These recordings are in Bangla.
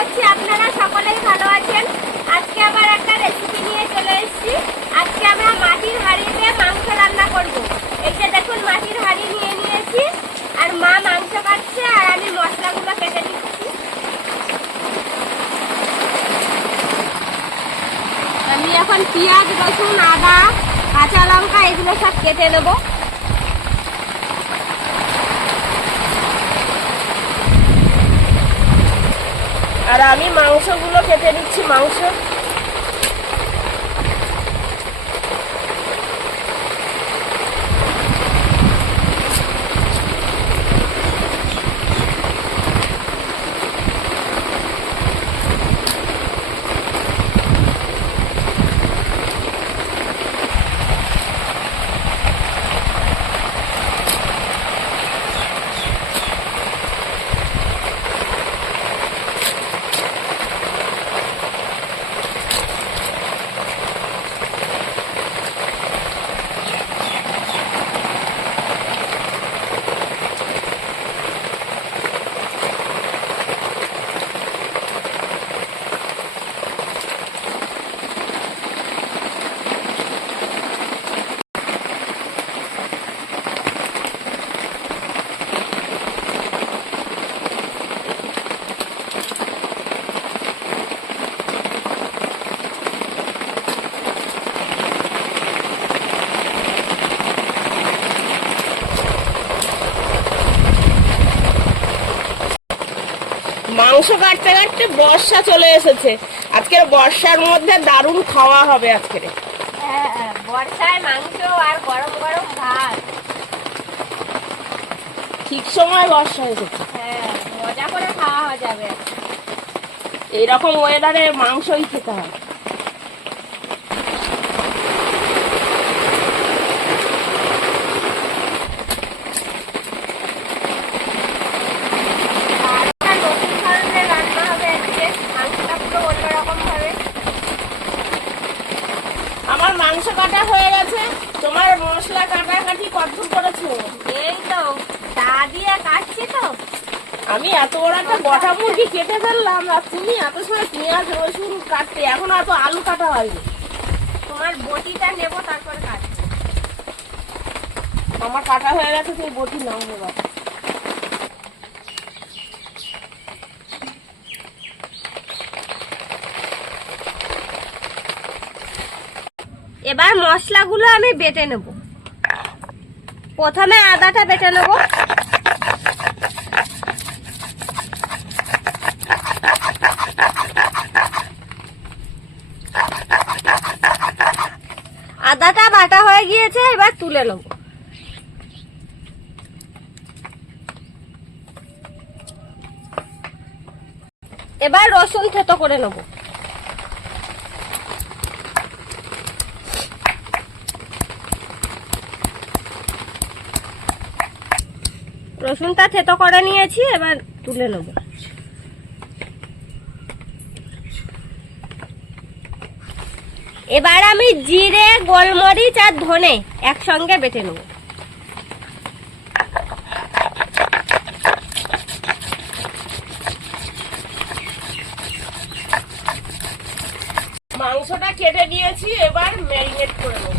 করছি আপনারা সকলেই ভালো আছেন। আজকে আবার একটা রেসিপি নিয়ে চলে এসেছি। আজকে আমরা মাটির হাঁড়িতে মাংস রান্না করব। এই যে দেখুন মাটির হাঁড়ি নিয়ে নিয়েছি, আর মা মাংস কাটছে আর আমি মশলাগুলো কেটে দিচ্ছি। আমি এখন পেঁয়াজ, রসুন, আদা, কাঁচা লঙ্কা এগুলো সব কেটে নেবো। আর আমি মাংসগুলো কেটে দিচ্ছি। মাংস মাংস কাটতে কাটতে বর্ষা চলে এসেছে। আজকের বর্ষার মধ্যে দারুণ খাওয়া হবে আজকের। বর্ষায় মাংস আর গরম গরম ভাত, ঠিক সময় বর্ষা এসেছে। মজা করে খাওয়া যাবে। এইরকম ওয়েদারে মাংসই খেতে হয়। আমার মাংস কাটা হয়ে গেছে। তোমার মশলা কাটাকাটি কতদূর করেছো? এই তো দা দিয়ে কাটছি তো। আমি এত বড় একটা গোটা মুরগি কেটে ফেললাম, আর তুমি এত সময় পেঁয়াজ রসুন কাটতে, এখন এত আলু কাটা হয়নি। তোমার বটিটা নেবো তারপরে কাটছি। আমার কাটা হয়ে গেছে, তুমি বটি নাও এবার। এবার মশলাগুলো আমি বেটে নেব। প্রথমে আদাটা বেটে নেব। আদাটা বাটা হয়ে গিয়েছে, এবার তুলে নেব। এবার রসুন থেতো করে নেব। রসুনটা থেতো করে নিয়েছি, এবার তুলে নেব। এবার আমি জিরে, গোলমরিচ আর ধনে একসঙ্গে বেটে নেব। মাংসটা কেটে দিয়েছি, এবার ম্যারিনেট করে নেব।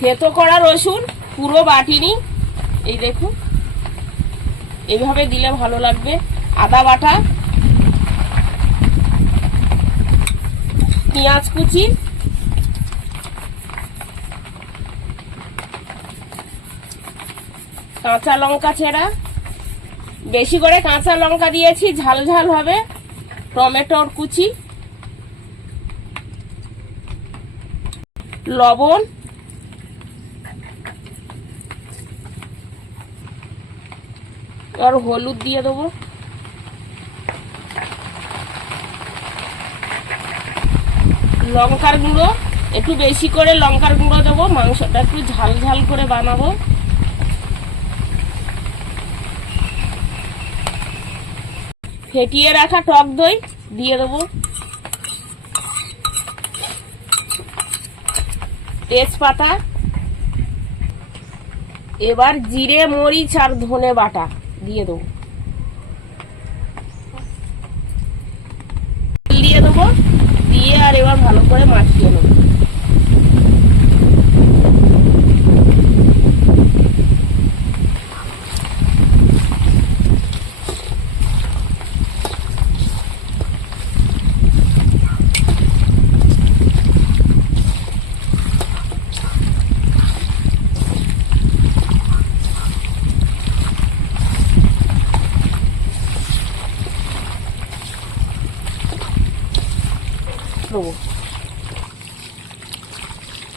থেতো করা রসুন পুরো বাটিনি, এই দেখুন এইভাবে দিলে ভালো লাগবে। আদা বাটা, পেঁয়াজ কুচি, কাঁচা লঙ্কা ছেঁড়া, বেশি করে কাঁচা লঙ্কা দিয়েছি, ঝাল ঝাল হবে। টমেটোর কুচি, লবণ, আর হলুদ দিয়ে দেবো। লঙ্কার গুঁড়ো, একটু বেশি করে লঙ্কার গুঁড়ো দেবো। মাংসটা একটু ঝাল ঝাল করে বানাবো। ফেটিয়ে রাখা টক দই দিয়ে দেবো। তেজপাতা, এবার জিরে মরিচ আর ধনে বাটা দিয়ে দেবো, দিয়ে দেবো, দিয়ে আর এবার ভালো করে মাখিয়ে নেবো।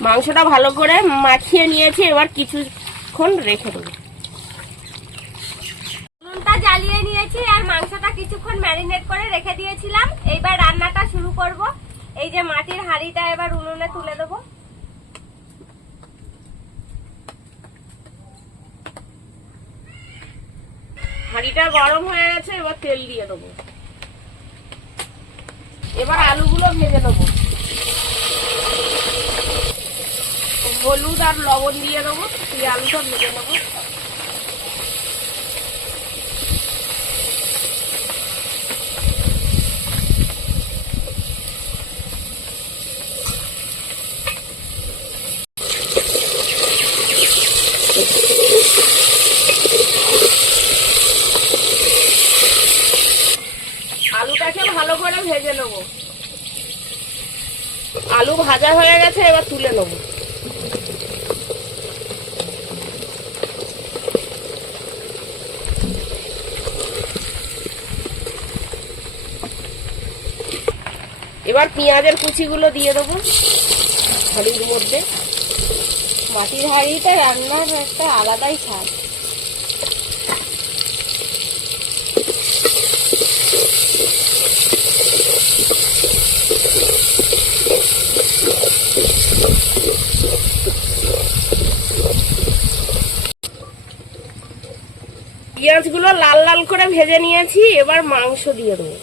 মাংসটা ভালো করে মাখিয়ে নিয়েছি, এবার কিছুক্ষণ রেখে দেবো। উনুনটা জ্বালিয়ে নিয়েছি আর মাংসটা কিছুক্ষণ ম্যারিনেট করে রেখে দিয়েছিলাম। এইবার রান্নাটা শুরু করব। এই যে মাটির হাঁড়িটা এবার উনুনে তুলে দেবো। হাঁড়িটা গরম হয়ে গেছে, এবার তেল দিয়ে দেবো। এবার আলুগুলো ভেজে নেবো, হলুদ আর লবণ দিয়ে দেবো, দিয়ে আলুটা ভেজে নেবো। আলুটাকে ভালো করে ভেজে নেবো। আলু ভাজা হয়ে গেছে, এবার তুলে নেবো। এবার পেঁয়াজের কুচিগুলো দিয়ে দেবো হাঁড়ির মধ্যে। মাটির হাঁড়িতে রান্নার একটা আলাদাই স্বাদ। পেঁয়াজগুলো লাল লাল করে ভেজে নিয়েছি, এবার মাংস দিয়ে দেবো।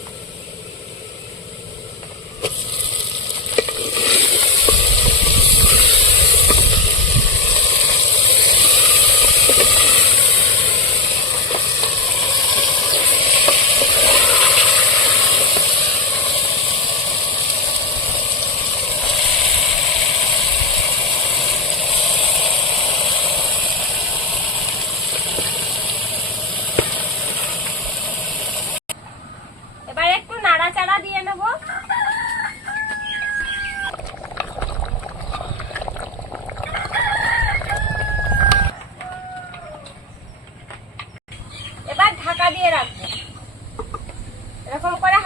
এবার একটু নাড়াচাড়া দিয়ে নেব। এবার ঢাকা দিয়ে রাখবো। এরকম করে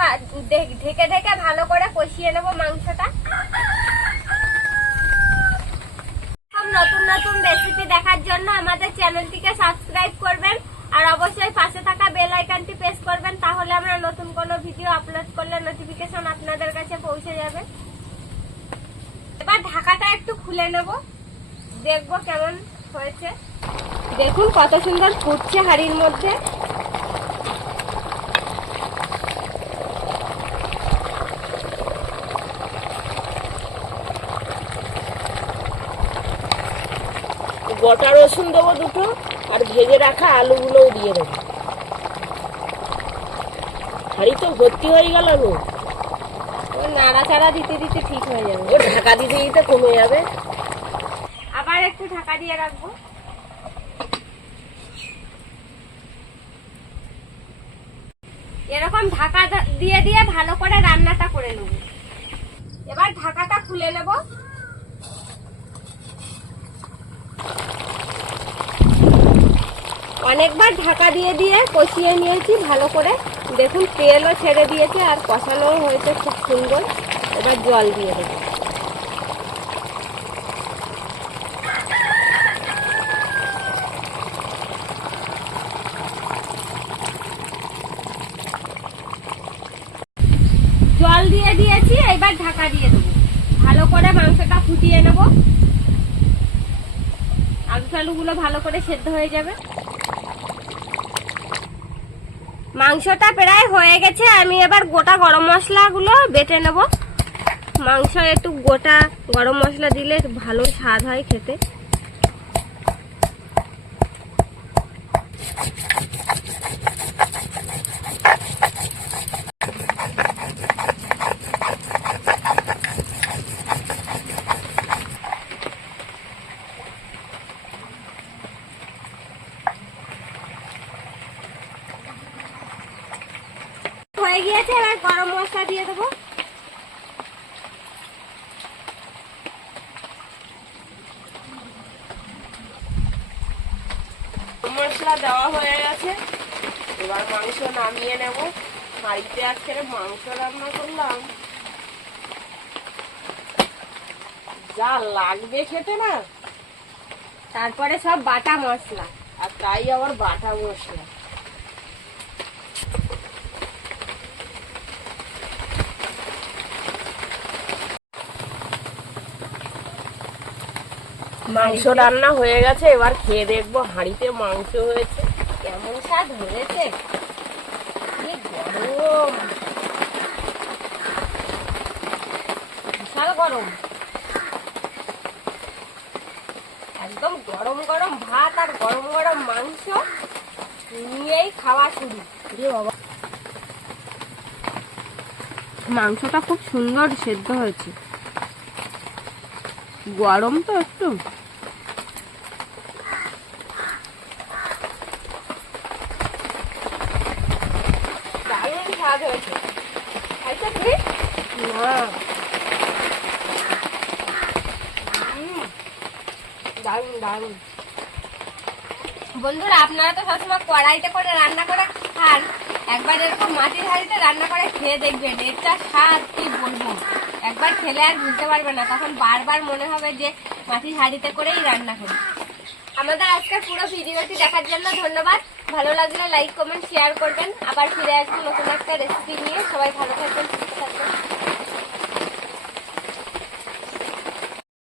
ঢেকে ঢেকে ভালো করে কষিয়ে নেব মাংসটা। নতুন নতুন রেসিপি দেখার জন্য আমাদের চ্যানেলটিকে সাবস্ক্রাইব করবেন আর অবশ্যই পাশে থাকা বেল আইকনটি প্রেস করবেন, তাহলে আমরা নতুন কোনো ভিডিও আপলোড করলে নোটিফিকেশন আপনাদের কাছে পৌঁছে যাবে। এবার ঢাকাটা একটু খুলে নেব, দেখবো কেমন হয়েছে। দেখুন কত সুন্দর ফুটছে হাঁড়ির মধ্যে। গোটা রসুন দেবো দুটো, আর ভেজে রাখা আলুগুলোও দিয়ে দেবো। হাঁড়ি তো ভর্তি হয়ে গেল, নাড়াচাড়া দিতে দিতে ঠিক হয়ে যাবে। ও ঢাকা দিতে দিতে কমে যাবে। আবার একটু ঢাকা দিয়ে রাখবো। এরকম ঢাকা দিয়ে দিয়ে ভালো করে রান্নাটা করে নেব। এবার ঢাকাটা খুলে নেব। অনেকবার ঢাকা দিয়ে দিয়ে কষিয়ে নিয়েছি ভালো করে। দেখুন তেলও ছেড়ে দিয়েছে আর কষানো হয়েছে খুব সুন্দর। এবার জল দিয়ে দেবো। জল দিয়ে দিয়েছি, এবার ঢাকা দিয়ে দেবো। ভালো করে মাংসটা ফুটিয়ে নেব। আলু টালুগুলো ভালো করে সেদ্ধ হয়ে যাবে। মাংসটা প্রায় হয়ে গেছে, আমি এবার গোটা গরম মশলাগুলো বেটে নেব। মাংস একটু গোটা গরম মশলা দিলে ভালো স্বাদ হয় খেতে। গেছে, এবার গরম মশলা দিয়ে দেবো। মশলা দেওয়া হয়ে গেছে, এবার মাংস নামিয়ে নেব। হাঁড়িতে আজকে মাংস রান্না করলাম, যা লাগবে খেতে না। তারপরে সব বাটা মশলা। আর তাই আবার বাটা মশলা। মাংস রান্না হয়ে গেছে, এবার খেয়ে দেখবো হাঁড়িতে মাংস হয়েছে কেমন স্বাদ হয়েছে। কি গরম, বিশাল গরম। একদম গরম গরম ভাত আর গরম গরম মাংস নিয়েই খাওয়া শুরু। বাবা, মাংসটা খুব সুন্দর সেদ্ধ হয়েছে, গরম তো একটু। দারুণ স্বাদ হয়েছে। খাইছো তুমি? না। দারুণ দারুণ। বন্ধুরা, আপনারা তো সবসময় কড়াইতে করে রান্না করে খান, একবার এরকম মাটির হাঁড়িতে রান্না করে খেয়ে দেখবেন। এটা স্বাদ কি বলবো, একবার খেলে আর ভুলতে পারবে না। তখন বারবার মনে হবে যে মাটির হাঁড়িতে করেই রান্না করি। আমাদের আজকের পুরো ভিডিওটি দেখার জন্য ধন্যবাদ। ভালো লাগলে লাইক কমেন্ট শেয়ার করবেন। আবার ফিরে আসবো নতুন একটা রেসিপি নিয়ে। সবাই ভালো থাকবেন, সুস্থ থাকবেন।